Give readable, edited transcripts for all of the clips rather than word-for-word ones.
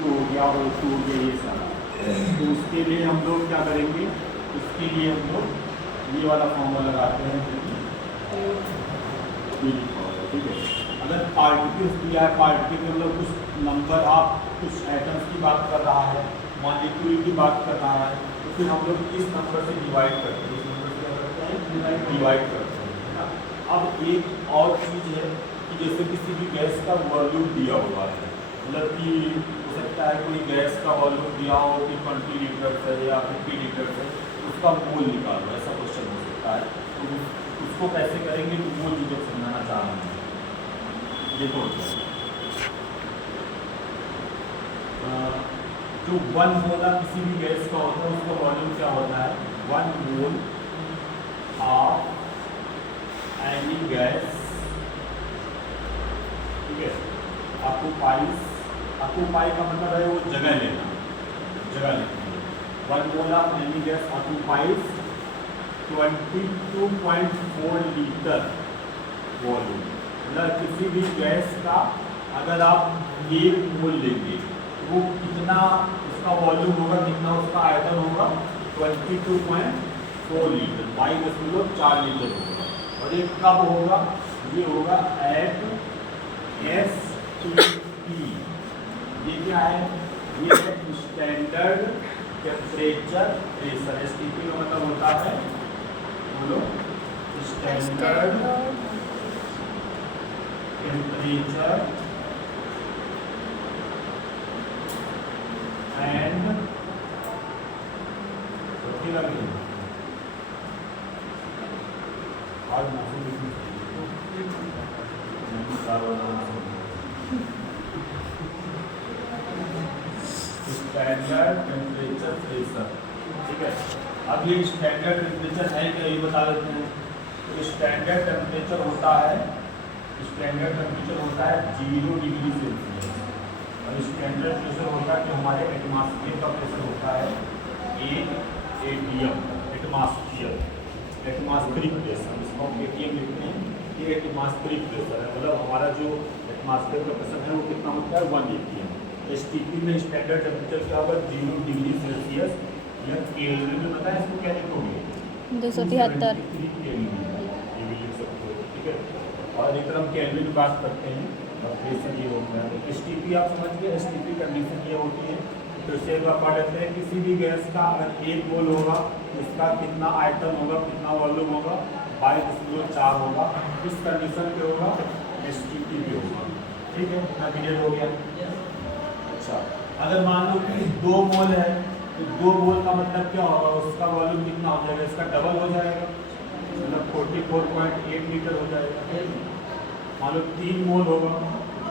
O2 हो गया, O2 हो गया, ये सारा। तो उसके लिए हम लोग क्या करेंगे, उसके लिए हम लोग ये वाला फॉर्मूला लगाते हैं, ये लिखा होगा, ठीक है। अगर पार्टिकल्स दिया है, पार्टिकल में मतलब कुछ नंबर, आप कुछ एटम्स की बात कर रहा है, मॉलिक्यूल की बात कर रहा है, तो फिर हम लोग इस नंबर से डिवाइड करते हैं, इस नंबर से क्या करते हैं, डिवाइड करते हैं, है ना। अब एक और चीज़ है कि जैसे किसी भी गैस का वॉल्यूम दिया हुआ है, मतलब कि हो सकता है कोई गैस का वॉल्यूम दिया हो कि 20 लीटर है या 50 लीटर है, उसका मोल निकालो, ऐसा क्वेश्चन हो सकता है। तो उसको कैसे करेंगे, तो वो चीज़ समझाना चाह रहे हैं। देखो जो 1 मोल किसी भी गैस का होता है, उसका वॉल्यूम क्या होता है, 1 मोल ऑफ एनी गैस, ठीक है, ऑक्यूपाई का मतलब है वो जगह लेना, जगह लेना। 1 mole of any gas occupies 22.4 litre volume. मतलब किसी भी गैस का अगर आप 1 मोल लेंगे तो वो कितना उसका वॉल्यूम होगा, कितना उसका आयतन होगा, 22.4 लीटर, 22.4 लीटर होगा। और ये कब होगा, ये होगा एट STP। ये क्या है, ये है स्टैंडर्ड टेम्परेचर प्रेशर। STP का मतलब होता है, बोलो, स्टैंडर्ड टेम्परेचर एंड आज मौसम स्टैंडर्ड टेम्परेचर प्रेशर, ठीक है। अब ये स्टैंडर्ड टेम्परेचर है क्या, ये बता देते हैं। तो स्टैंडर्ड टेम्परेचर होता है, स्टैंडर्ड टेम्परेचर होता है 0 डिग्री सेल्सियस, और स्टैंडर्ड प्रेशर होता है जो हमारे एटमॉस्फेयर का प्रेशर होता है, ATM, एटमॉस्फेरिक प्रेशर, इसको हम ATM लिखते हैं। ये एटमॉस्फेरिक प्रेशर है, मतलब हमारा जो एटमॉस्फेयर का प्रेशर है वो कितना होता है, 1 ATM। STP में स्टैंडर्ड टेम्परेचर क्या होगा, 0 डिग्री सेल्सियस, या केल्विन में पता है इसको क्या लिखोगे, 273 केल्विन, ये भी लिख सकते हो, ठीक है। और एक तरफ केल्विन की बात करते हैं, और प्रेशर ये होता है। STP आप समझ गए, STP कंडीशन ये होती है। तो इससे एक बार पढ़ लेते हैं, किसी भी गैस का अगर 1 मोल होगा तो इसका कितना आयतन होगा, कितना वॉल्यूम होगा, 22.4 होगा। इस कंडीशन पे होगा, STP पे होगा, ठीक है। इतना क्लियर हो गया। अच्छा, अगर मान लो कि 2 मोल है, तो 2 मोल का मतलब क्या होगा, उसका वॉल्यूम कितना हो जाएगा, इसका डबल हो जाएगा, मतलब 44.8 लीटर हो जाएगा। मान लो 3 मोल होगा,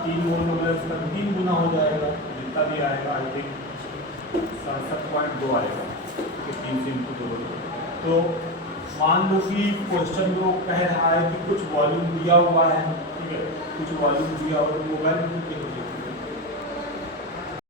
3 मोल होगा, इसका 3 गुना हो जाएगा, जितना भी आएगा, आई थिंक 67.2 आएगा, 3 से इनटू 2। तो मान लो कि क्वेश्चन जो कह रहा है कि कुछ वॉल्यूम दिया हुआ है, ठीक है, कुछ वॉल्यूम दिया हुआ है, मोबाइल